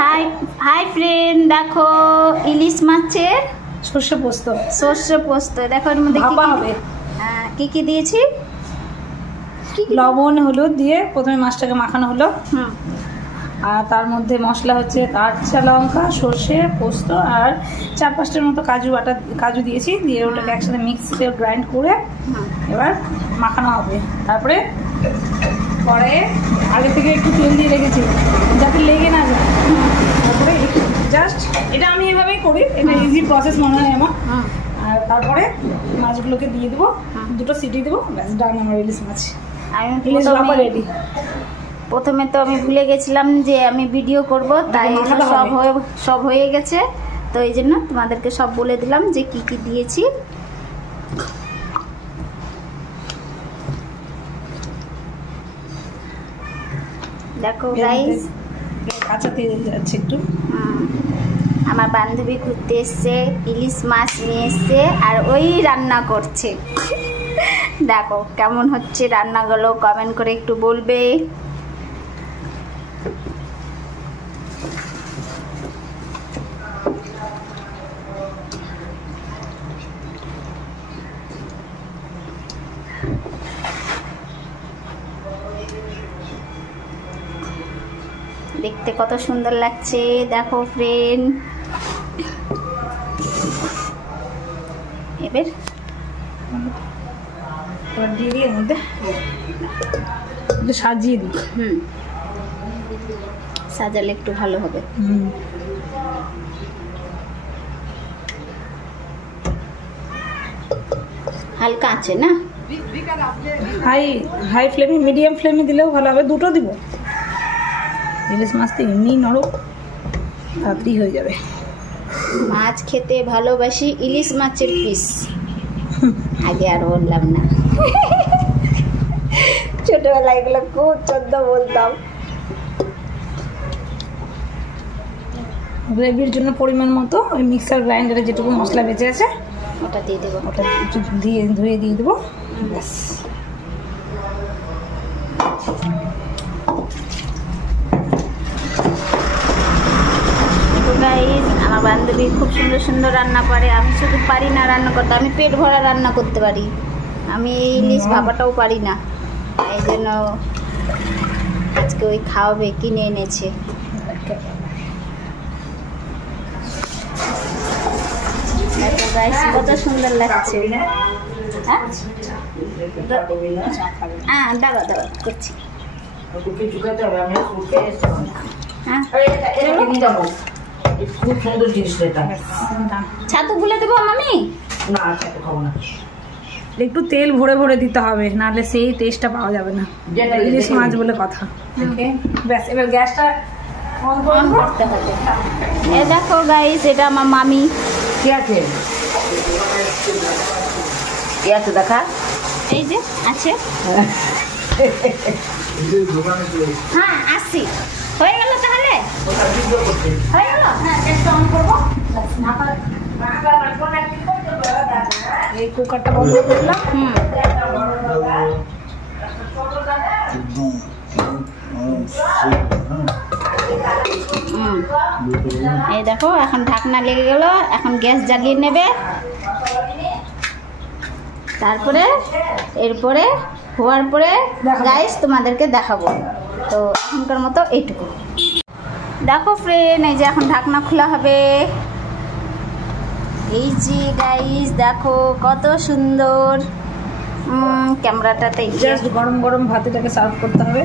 High hi friend, দেখো ইলিশ মাছের সর্ষে পোস্ত। সর্ষে পোস্ত দেখো, এর মধ্যে ভাপা হবে। কি কি দিয়েছি? লবণ হলুদ দিয়ে প্রথমে মাছটাকে মাখানো হলো। আর তার মধ্যে মশলা হচ্ছে কাঁচা লঙ্কা, সর্ষে, পোস্ত আর 4-5টার মতো কাজু দিয়েছি। দিয়ে ওটাকে একসাথে মিক্সিতে গ্রাইন্ড করে এবার মাখানো হবে। তারপরে পরে আগে থেকে একটু তেল দিয়ে রেখেছি যাতে লেগে না যায়। তারপরে জাস্ট এটা আমি এভাবেই করি, এটা ইজি প্রসেস মনে হয় আমার। আর তারপরে মাছগুলোকে দিয়ে দেবো, 2টো সিটি দেবো, ব্যাস ডান আমার ইলিশ মাছ। ইলিশ ভাপা রেডি। প্রথমে তো আমি ভুলে গেছিলাম যে আমি ভিডিও করব, তাই সব হয়ে গেছে। তো এই জন্য তোমাদেরকে সব বলে দিলাম যে কি কি দিয়েছি। দেখো গাইস, কাঁচা তেল যাচ্ছে একটু। আমার বান্ধবী ঘুরতে এসছে, ইলিশ মাছ নিয়ে এসছে আর ওই রান্না করছে। দেখো কেমন হচ্ছে রান্নাগুলো, কমেন্ট করে একটু বলবে। দেখতে কত সুন্দর লাগছে দেখো ফ্রেন্ড। এবার দিয়ে দিই এর মধ্যে, সাজিয়ে দিই। সাজালে একটু ভালো হবে। হালকা আছে না, হাই ফ্লেমে মিডিয়াম ফ্লেমে দিলেও ভালো হবে। 2টো দিব। ইলিশ মাছ তো এমনি নরম, তাড়াতাড়ি হয়ে যাবে। মাছ খেতে ভালোবাসি, ইলিশ মাছের পিস। আগে আর বললাম না, ছোটবেলায় এগুলো খুব চোদ্দ বলতাম। গ্রেভির জন্য পরিমাণ মতো ওই মিক্সার গ্রাইন্ডারে যেটুকু মশলা বেঁচে আছে ওটা দিয়ে দেবো। ওটা একটু ধুয়ে দিয়ে দেবো, ব্যাস। আমার বান্ধবী খুব সুন্দর সুন্দর রান্না করে। আমি শুধু পারি না রান্না করতে, আমি পেট ভরা রান্না করতে পারি। আমি ইলিশ ভাপাটাও পারি না, এই জন্য আজকে ওই খাওয়াবে, কিনে এনেছে। দেখো গাইস কত সুন্দর লাগছে। হ্যাঁ দাঁড়া করছি। খুব সুন্দর জিনিস এটা। ছাতু গুলে দেবো মামি? না, ছাতু খাবো না। একটু তেল ভরে ভরে দিতে হবে, নাহলে সেই টেস্টটা পাওয়া যাবে না। ইলিশ মাছ বলে কথা। ব্যাস, এবার গ্যাসটা অন করতে হবে। এই দেখো গাইস, এটা আমার মামি। কি আছে? কি আছে দেখা? এই যে আছে। হ্যাঁ আসছি। হয়ে গেল তাহলে? হয়ে গেল? হ্যাঁ, গ্যাসটা অন করবো। এই কুকারটা বন্ধ করলাম। এই দেখো এখন ঢাকনা লেগে গেল, এখন গ্যাস জ্বালিয়ে নেবে। তারপরে এরপরে হওয়ার পরে গাইস তোমাদেরকে দেখাবো। তো এখনকার মতো এইটুকু। দেখো ফ্রেন্ড, এই যে এখন ঢাকনা খোলা হবে। এই যে গাইস দেখো কত সুন্দর। ক্যামেরাটাতে জাস্ট গরম গরম ভাতটাকে সার্ভ করতে হবে।